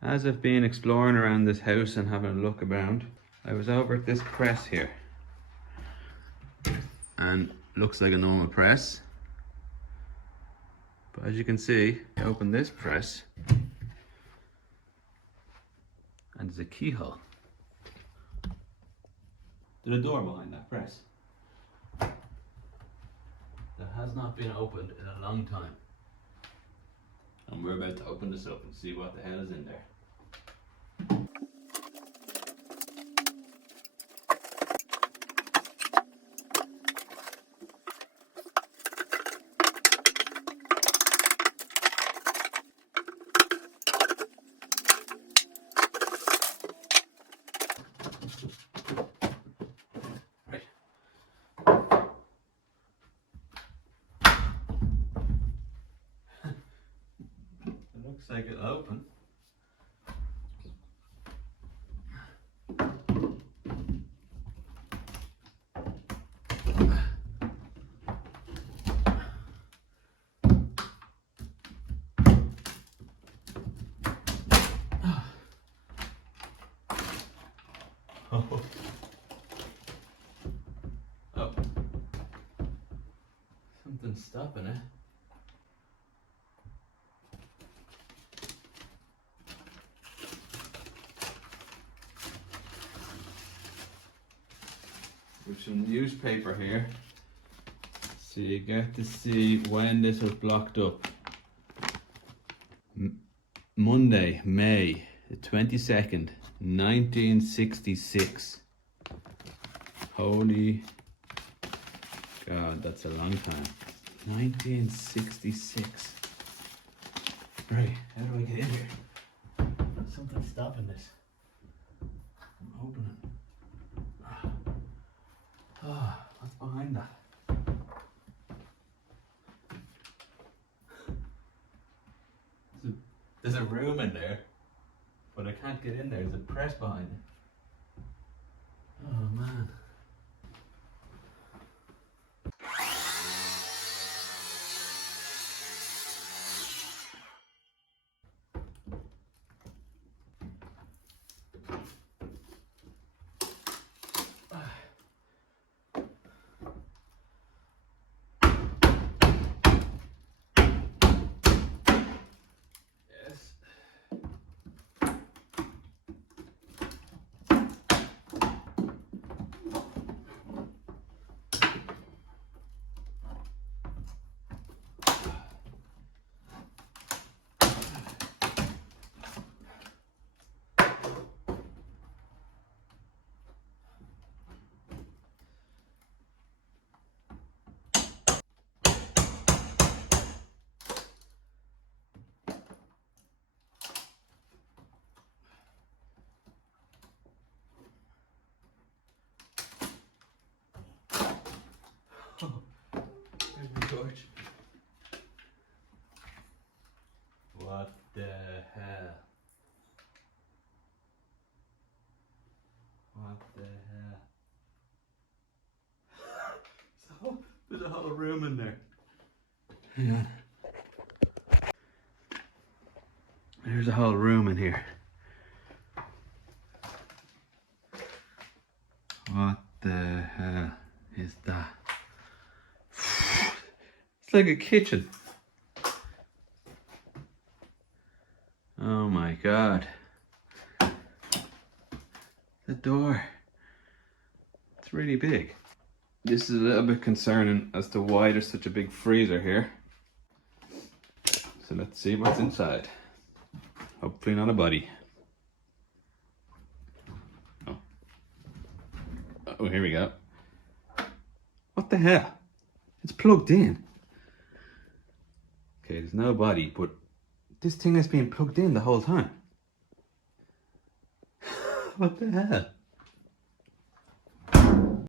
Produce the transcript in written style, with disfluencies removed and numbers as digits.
As I've been exploring around this house and having a look around, I was over at this press here. And looks like a normal press. But as you can see, I open this press and there's a keyhole. There's a door behind that press that has not been opened in a long time. And we're about to open this up and see what the hell is in there. Right. It looks like it'll open. Oh. Oh. Something's stopping it. With some newspaper here, so you get to see when this was blocked up. Monday, May the 22nd, 1966. Holy God, that's a long time. 1966. Right, how do I get in here? Something's stopping this. I'm opening. Oh, what's behind that? There's a room in there, but I can't get in there. There's a press behind it. Oh man. Oh, there's my torch. What the hell? What the hell? So, there's a whole room in there. Hang on. There's a whole room in here. What the hell is that? It's like a kitchen. Oh my God. The door. It's really big. This is a little bit concerning as to why there's such a big freezer here. So let's see what's inside. Hopefully not a body. Oh, here we go. What the hell? It's plugged in. Okay, there's no body, but this thing has been plugged in the whole time. What the hell?